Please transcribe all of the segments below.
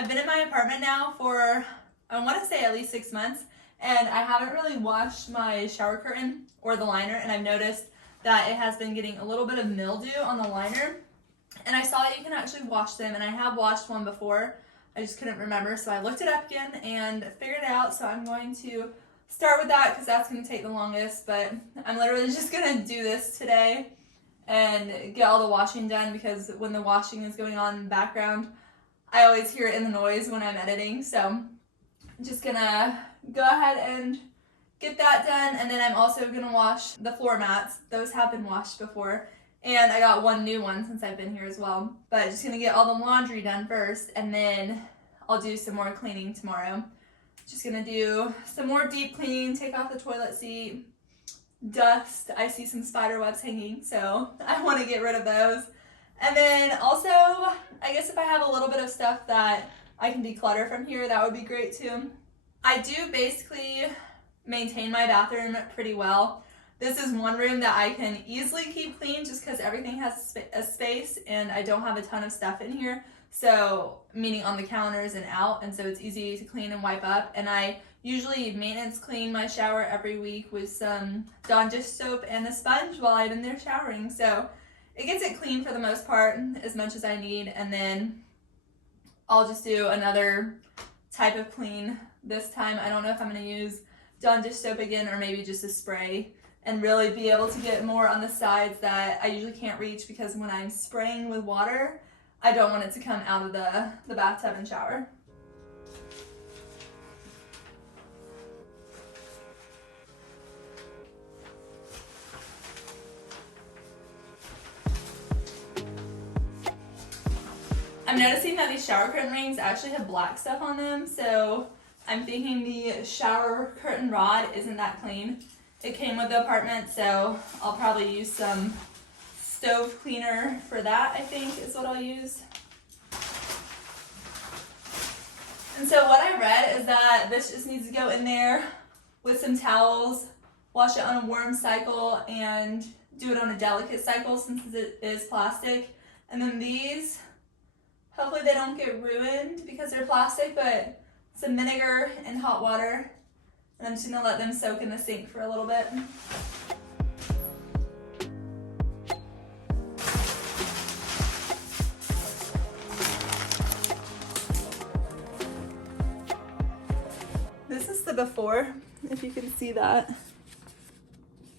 I've been in my apartment now for, I want to say at least 6 months, and I haven't really washed my shower curtain or the liner, and I've noticed that it has been getting a little bit of mildew on the liner, and I saw that you can actually wash them, and I have washed one before. I just couldn't remember, so I looked it up again and figured it out, so I'm going to start with that because that's going to take the longest, but I'm literally just going to do this today and get all the washing done, because when the washing is going on in the background, I always hear it in the noise when I'm editing. So I'm just gonna go ahead and get that done, and then I'm also gonna wash the floor mats. Those have been washed before, and I got one new one since I've been here as well. But just gonna get all the laundry done first, and then I'll do some more cleaning tomorrow. Just gonna do some more deep cleaning, take off the toilet seat, dust. I see some spider webs hanging, so I want to get rid of those. And then also, I guess if I have a little bit of stuff that I can declutter from here, that would be great too. I do basically maintain my bathroom pretty well. This is one room that I can easily keep clean just because everything has a space and I don't have a ton of stuff in here. So, meaning on the counters and out, and so it's easy to clean and wipe up. And I usually maintenance clean my shower every week with some Dawn dish soap and a sponge while I'm in there showering. So it gets it clean for the most part, as much as I need, and then I'll just do another type of clean this time. I don't know if I'm going to use Dawn dish soap again or maybe just a spray, and really be able to get more on the sides that I usually can't reach, because when I'm spraying with water, I don't want it to come out of the bathtub and shower. I'm noticing that these shower curtain rings actually have black stuff on them, so I'm thinking the shower curtain rod isn't that clean. It came with the apartment, so I'll probably use some stove cleaner for that, I think is what I'll use. And so what I read is that this just needs to go in there with some towels, wash it on a warm cycle, and do it on a delicate cycle since it is plastic. And then these, hopefully they don't get ruined because they're plastic, but some vinegar and hot water, and I'm just gonna let them soak in the sink for a little bit. This is the before, if you can see that.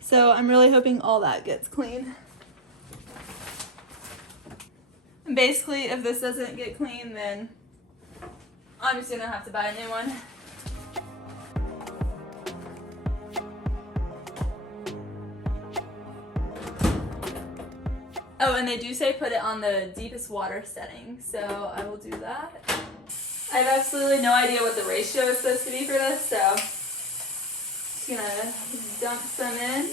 So I'm really hoping all that gets clean. And basically, if this doesn't get clean, then I'm just gonna have to buy a new one. Oh, and they do say put it on the deepest water setting, so I will do that. I have absolutely no idea what the ratio is supposed to be for this, so I'm just gonna dump some in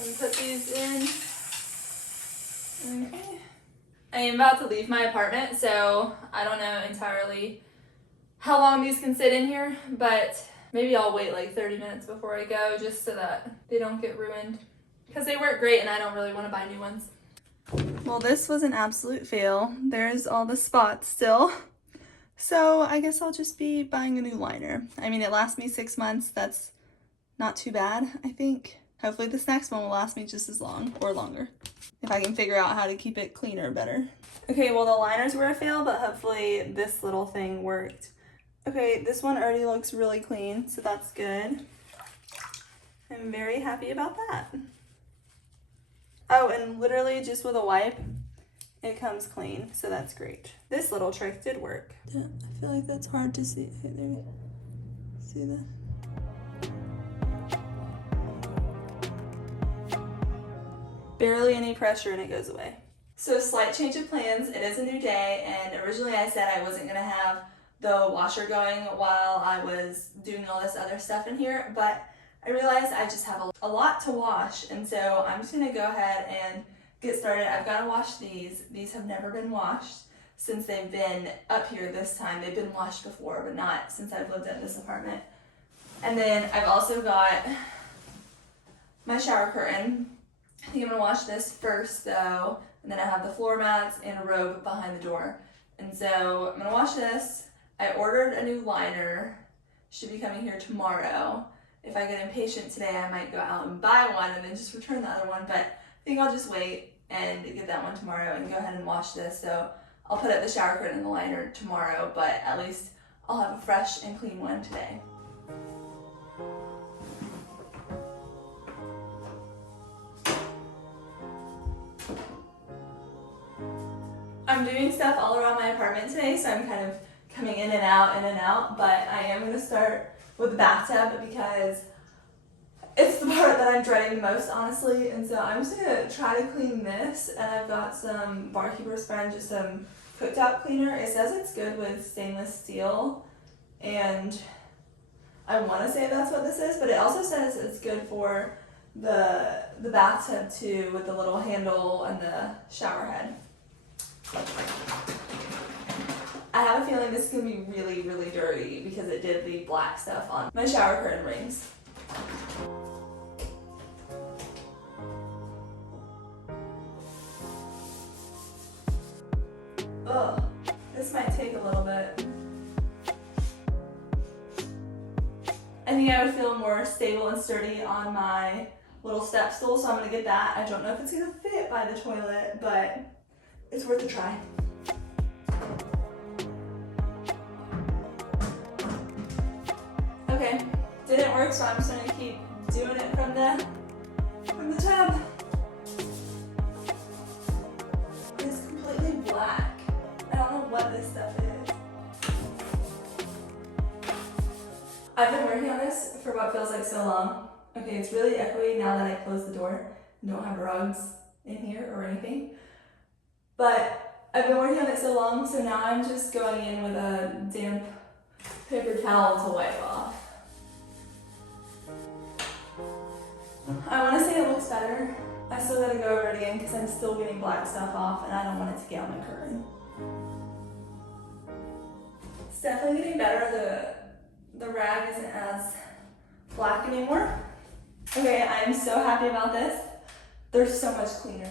and put these in. Okay. I am about to leave my apartment, so I don't know entirely how long these can sit in here, but maybe I'll wait like 30 minutes before I go just so that they don't get ruined, because they work great and I don't really want to buy new ones. Well, this was an absolute fail. There's all the spots still. So I guess I'll just be buying a new liner. I mean, it lasts me 6 months. That's not too bad, I think. Hopefully this next one will last me just as long or longer, if I can figure out how to keep it cleaner better. Okay, well, the liners were a fail, but hopefully this little thing worked. Okay, this one already looks really clean, so that's good. I'm very happy about that. Oh, and literally just with a wipe, it comes clean, so that's great. This little trick did work. Yeah, I feel like that's hard to see. Okay, there we see that. Barely any pressure and it goes away. So slight change of plans. It is a new day, and originally I said I wasn't gonna have the washer going while I was doing all this other stuff in here, but I realized I just have a lot to wash, and so I'm just gonna go ahead and get started. I've gotta wash these. These have never been washed since they've been up here this time. They've been washed before, but not since I've lived at this apartment. And then I've also got my shower curtain. I think I'm gonna wash this first though, and then I have the floor mats and a robe behind the door. And so I'm gonna wash this. I ordered a new liner, should be coming here tomorrow. If I get impatient today, I might go out and buy one and then just return the other one, but I think I'll just wait and get that one tomorrow and go ahead and wash this. So I'll put up the shower curtain and the liner tomorrow, but at least I'll have a fresh and clean one today. I'm doing stuff all around my apartment today, so I'm kind of coming in and out, but I am going to start with the bathtub because it's the part that I'm dreading the most, honestly. And so I'm just going to try to clean this, and I've got some Barkeeper Spray and just some cooktop cleaner. It says it's good with stainless steel, and I want to say that's what this is, but it also says it's good for the bathtub too, with the little handle and the shower head. I have a feeling this is going to be really, really dirty because it did leave black stuff on my shower curtain rings. Ugh, this might take a little bit. I think I would feel more stable and sturdy on my little step stool, so I'm going to get that. I don't know if it's going to fit by the toilet, but it's worth a try. Okay, didn't work, so I'm just gonna keep doing it from the tub. It's completely black. I don't know what this stuff is. I've been working on this for what feels like so long. Okay, it's really echoey now that I closed the door and don't have rugs in here or anything. But I've been working on it so long, so now I'm just going in with a damp paper towel to wipe off. I want to say it looks better. I still gotta go over it again because I'm still getting black stuff off and I don't want it to get on my curtain. It's definitely getting better. The rag isn't as black anymore. Okay, I'm so happy about this. They're so much cleaner.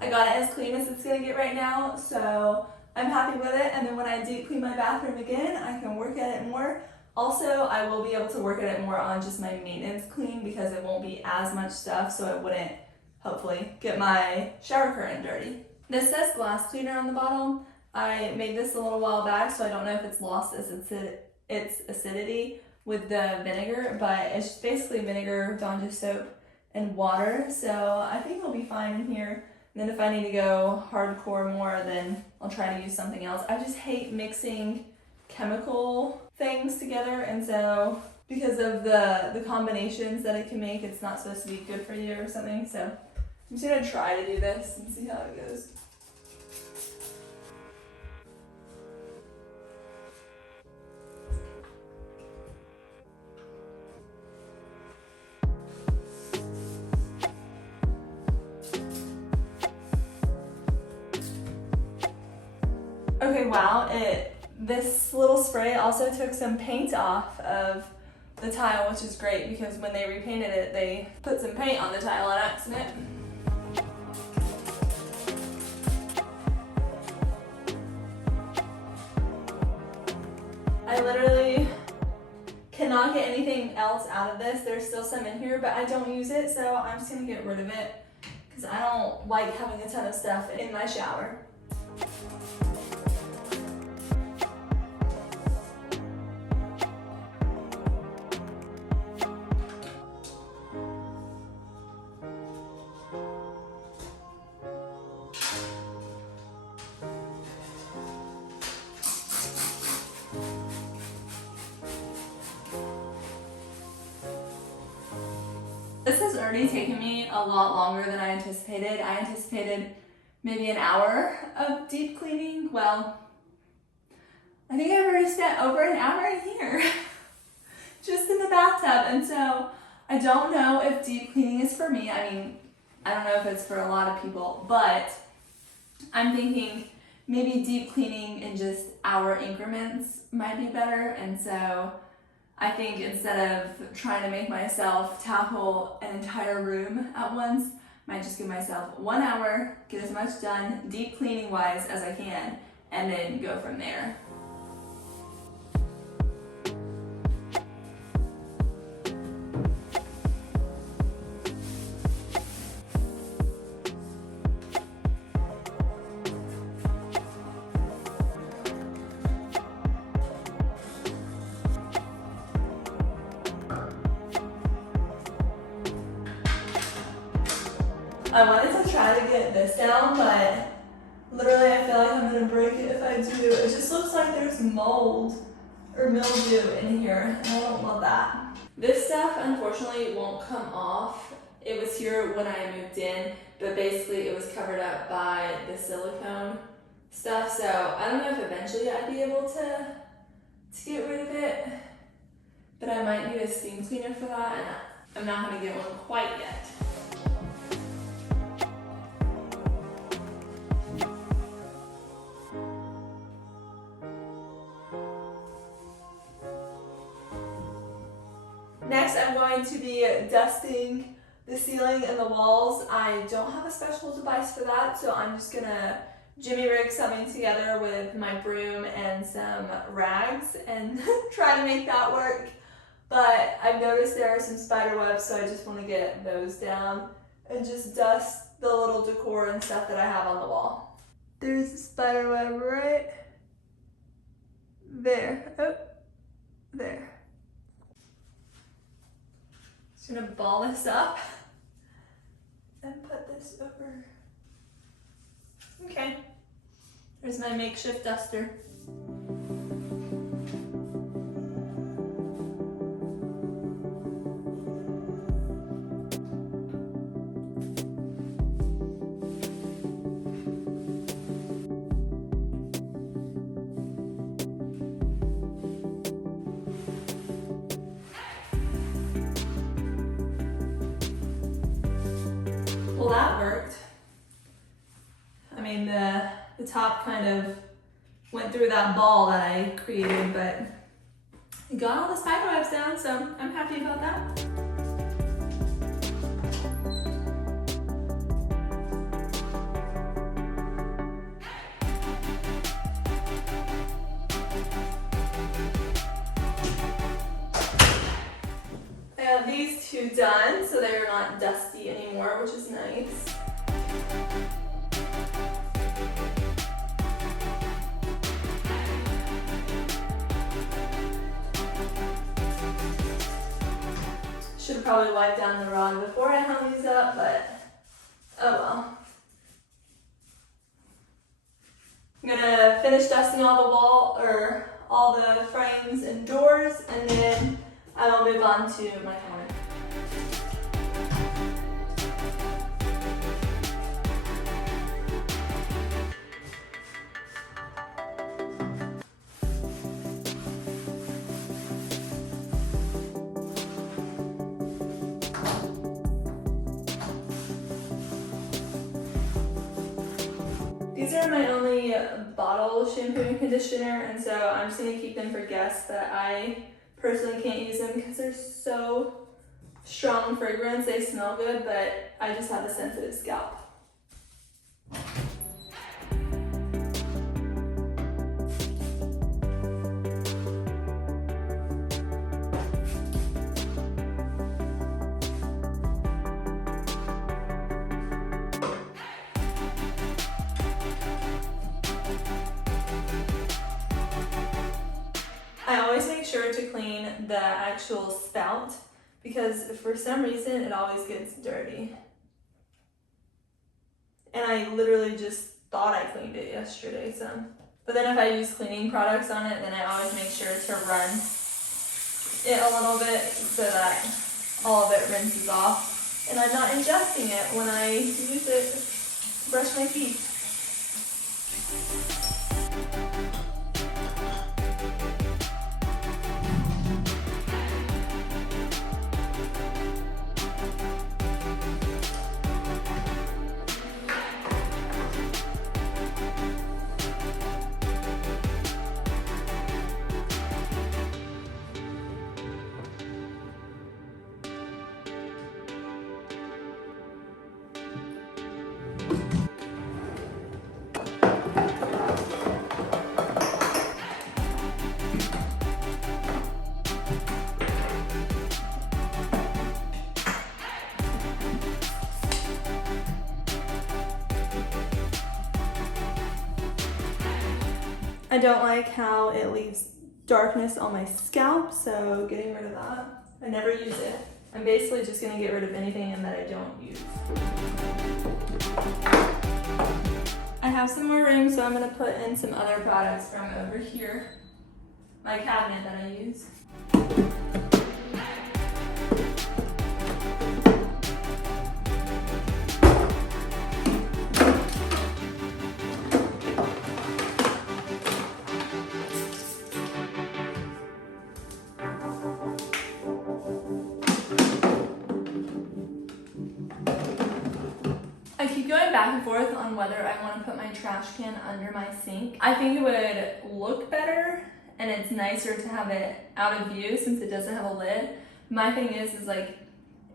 I got it as clean as it's gonna get right now, so I'm happy with it. And then when I deep clean my bathroom again, I can work at it more. Also, I will be able to work at it more on just my maintenance clean because it won't be as much stuff, so it wouldn't, hopefully, get my shower curtain dirty. This says glass cleaner on the bottom. I made this a little while back, so I don't know if it's lost its acidity with the vinegar, but it's basically vinegar, Dawn soap, and water, so I think it'll be fine in here. And then if I need to go hardcore more, then I'll try to use something else. I just hate mixing chemical things together, and so because of the combinations that it can make, it's not supposed to be good for you or something. So I'm just gonna try to do this and see how it goes. Okay, wow, this little spray also took some paint off of the tile, which is great because when they repainted it, they put some paint on the tile on accident. I literally cannot get anything else out of this. There's still some in here, but I don't use it, so I'm just gonna get rid of it because I don't like having a ton of stuff in my shower. This has already taken me a lot longer than I anticipated. I anticipated maybe an hour of deep cleaning. Well, I think I've already spent over an hour in here, just in the bathtub. And so I don't know if deep cleaning is for me. I mean, I don't know if it's for a lot of people, but I'm thinking maybe deep cleaning in just hour increments might be better. And so I think instead of trying to make myself tackle an entire room at once, Might just give myself 1 hour, get as much done deep cleaning wise as I can, and then go from there. I wanted to try to get this down, but literally I feel like I'm gonna break it if I do. It just looks like there's mold or mildew in here, and I don't love that. This stuff unfortunately won't come off. It was here when I moved in, but basically it was covered up by the silicone stuff, so I don't know if eventually I'd be able to get rid of it, but I might need a steam cleaner for that, and I'm not gonna get one quite yet. Next, I'm going to be dusting the ceiling and the walls. I don't have a special device for that, so I'm just gonna jimmy rig something together with my broom and some rags and try to make that work. But I've noticed there are some spider webs, so I just want to get those down and just dust the little decor and stuff that I have on the wall. There's a spider web right there. Oh, there. Just gonna ball this up and put this over. Okay, there's my makeshift duster. Well, that worked. I mean, the top kind of went through that ball that I created, but it got all the spider webs down, so I'm happy about that. I have these two done, so they're not dusty anymore, which is nice. Should have probably wiped down the rod before I hung these up, but oh well. I'm gonna finish dusting all the frames and doors, and then I will move on to my counter. These are my only bottle shampoo and conditioner, and so I'm just gonna keep them for guests that I personally can't use them because they're so strong fragrance. They smell good, but I just have a sensitive scalp. I always make sure to clean the actual spout because for some reason it always gets dirty. And I literally just thought I cleaned it yesterday, so. But then if I use cleaning products on it, then I always make sure to run it a little bit so that all of it rinses off. And I'm not ingesting it when I use it to brush my teeth. I don't like how it leaves darkness on my scalp, so getting rid of that. I never use it. I'm basically just gonna get rid of anything in that I don't use. I have some more room, so I'm gonna put in some other products from over here. My cabinet that I use. I keep going back and forth on whether I want to put my trash can under my sink. I think it would look better and it's nicer to have it out of view since it doesn't have a lid. My thing is like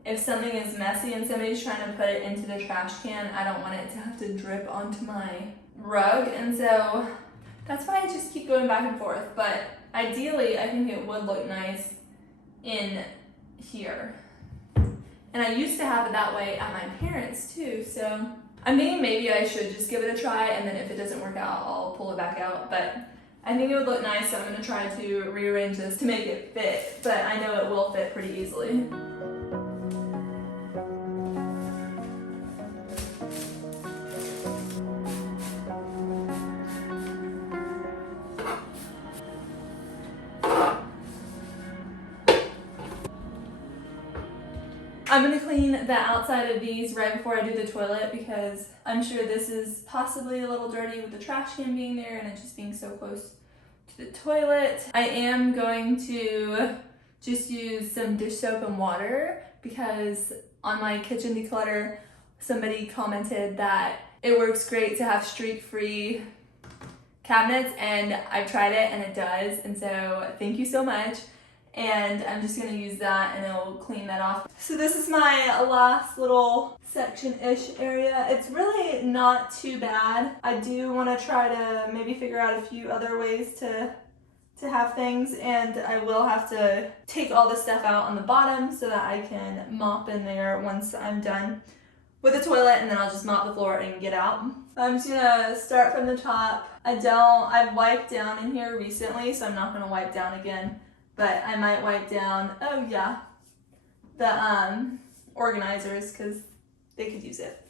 if something is messy and somebody's trying to put it into the trash can, I don't want it to have to drip onto my rug, and so that's why I just keep going back and forth. But ideally, I think it would look nice in here. And I used to have it that way at my parents' too, so I'm thinking maybe I should just give it a try, and then if it doesn't work out, I'll pull it back out. But I think it would look nice, so I'm gonna try to rearrange this to make it fit, but I know it will fit pretty easily. I'm gonna clean the outside of these right before I do the toilet because I'm sure this is possibly a little dirty with the trash can being there and it just being so close to the toilet. I am going to just use some dish soap and water because on my kitchen declutter, somebody commented that it works great to have streak-free cabinets, and I've tried it and it does, and so thank you so much. And I'm just gonna use that and it'll clean that off. So this is my last little section-ish area. It's really not too bad. I do wanna try to maybe figure out a few other ways to have things, and I will have to take all the stuff out on the bottom so that I can mop in there once I'm done with the toilet, and then I'll just mop the floor and get out. I'm just gonna start from the top. I've wiped down in here recently, so I'm not gonna wipe down again. But I might wipe down, oh yeah, the organizers because they could use it.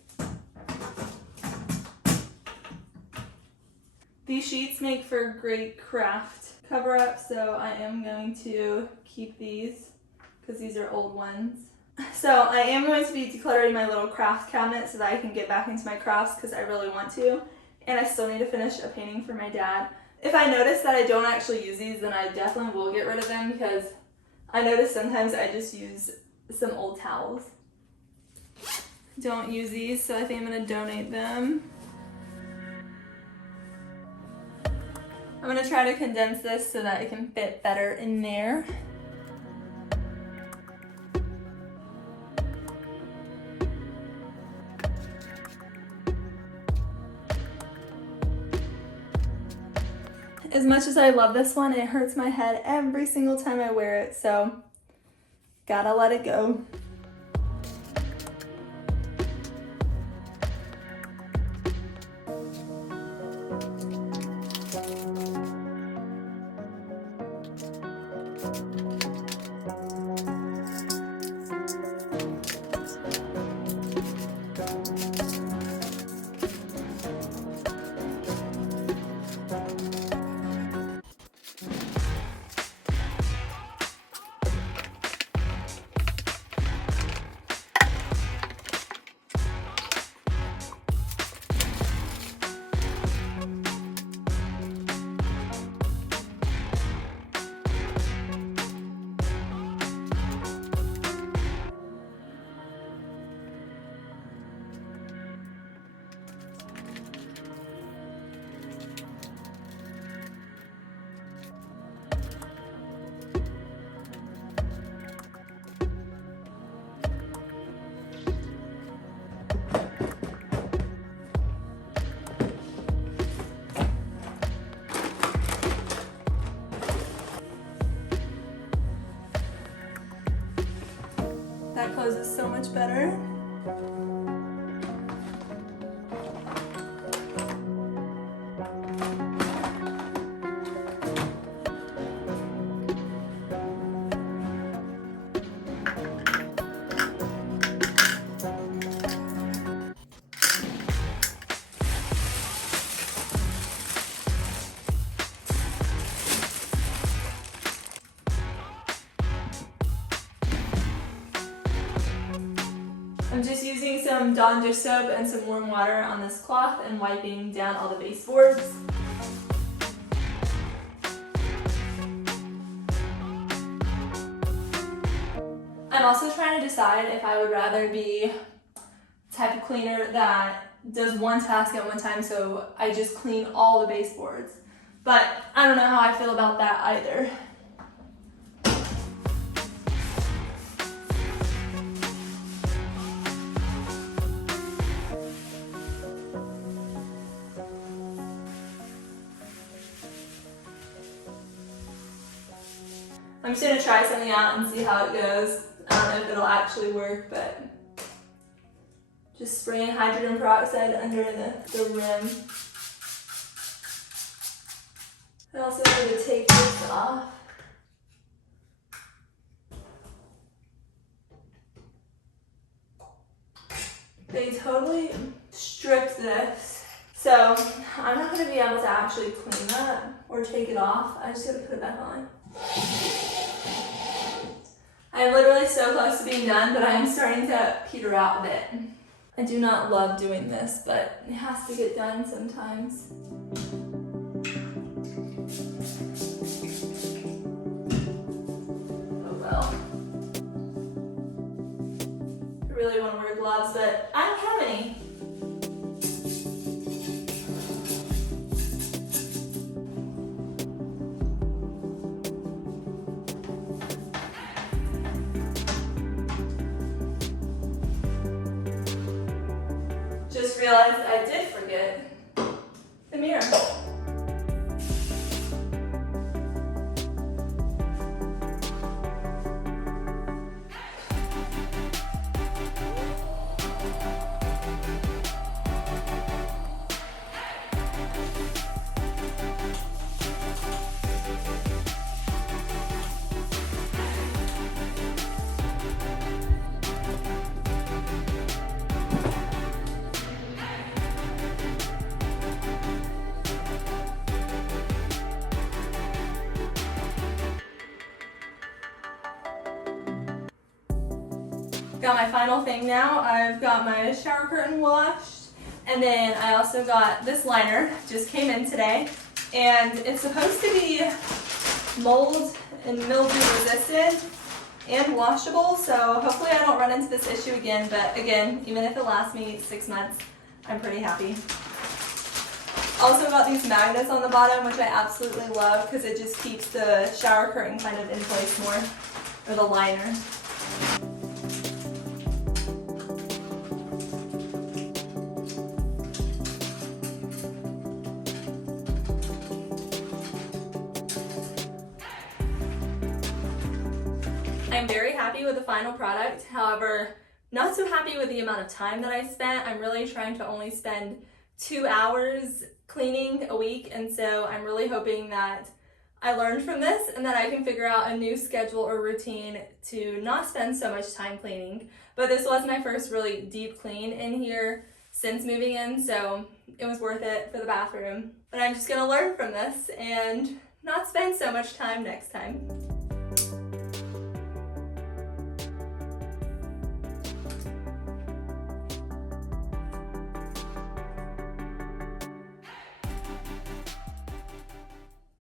These sheets make for great craft cover-up, so I am going to keep these because these are old ones. So I am going to be decluttering my little craft cabinet so that I can get back into my crafts because I really want to. And I still need to finish a painting for my dad. If I notice that I don't actually use these, then I definitely will get rid of them because I notice sometimes I just use some old towels. Don't use these, so I think I'm gonna donate them. I'm gonna try to condense this so that it can fit better in there. As much as I love this one, it hurts my head every single time I wear it, so gotta let it go. That closes so much better. some Dawn dish soap and some warm water on this cloth and wiping down all the baseboards. I'm also trying to decide if I would rather be the type of cleaner that does one task at one time, so I just clean all the baseboards. But I don't know how I feel about that either. I'm just gonna try something out and see how it goes. I don't know if it'll actually work, but just spraying hydrogen peroxide under the rim. I also need to take this off. They totally stripped this, so I'm not gonna be able to actually clean that or take it off. I just gotta put it back on. I'm literally so close to being done, but I'm starting to peter out a bit. I do not love doing this, but it has to get done sometimes. Oh well. I really want to wear gloves, but I don't have any. Just realized I did forget the mirror. Got my final thing now. I've got my shower curtain washed, and then I also got this liner, just came in today, and it's supposed to be mold and mildew resistant and washable, so hopefully I don't run into this issue again, but again, even if it lasts me 6 months, I'm pretty happy. Also got these magnets on the bottom, which I absolutely love because it just keeps the shower curtain kind of in place more, or the liner. I'm very happy with the final product, however, not so happy with the amount of time that I spent. I'm really trying to only spend 2 hours cleaning a week, and so I'm really hoping that I learned from this and that I can figure out a new schedule or routine to not spend so much time cleaning. But this was my first really deep clean in here since moving in, so it was worth it for the bathroom. But I'm just gonna learn from this and not spend so much time next time.